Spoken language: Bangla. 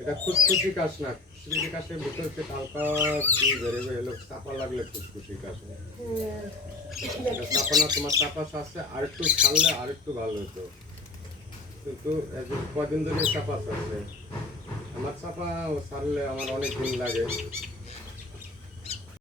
এটা খুশখুশি কাশ না, খুশখুশি কাশের ভিতর থেকে হালকা কি বেরোবে এলো, চাপা লাগলে খুশখুশি কাশ। চাপা না, তোমার চাপা আছে আর একটু ছাড়লে আর একটু ভালো হতো, কিন্তু কদিন ধরে চাপা ছাড়ছে। আমার চাপা ছাড়লে আমার অনেক দিন লাগে।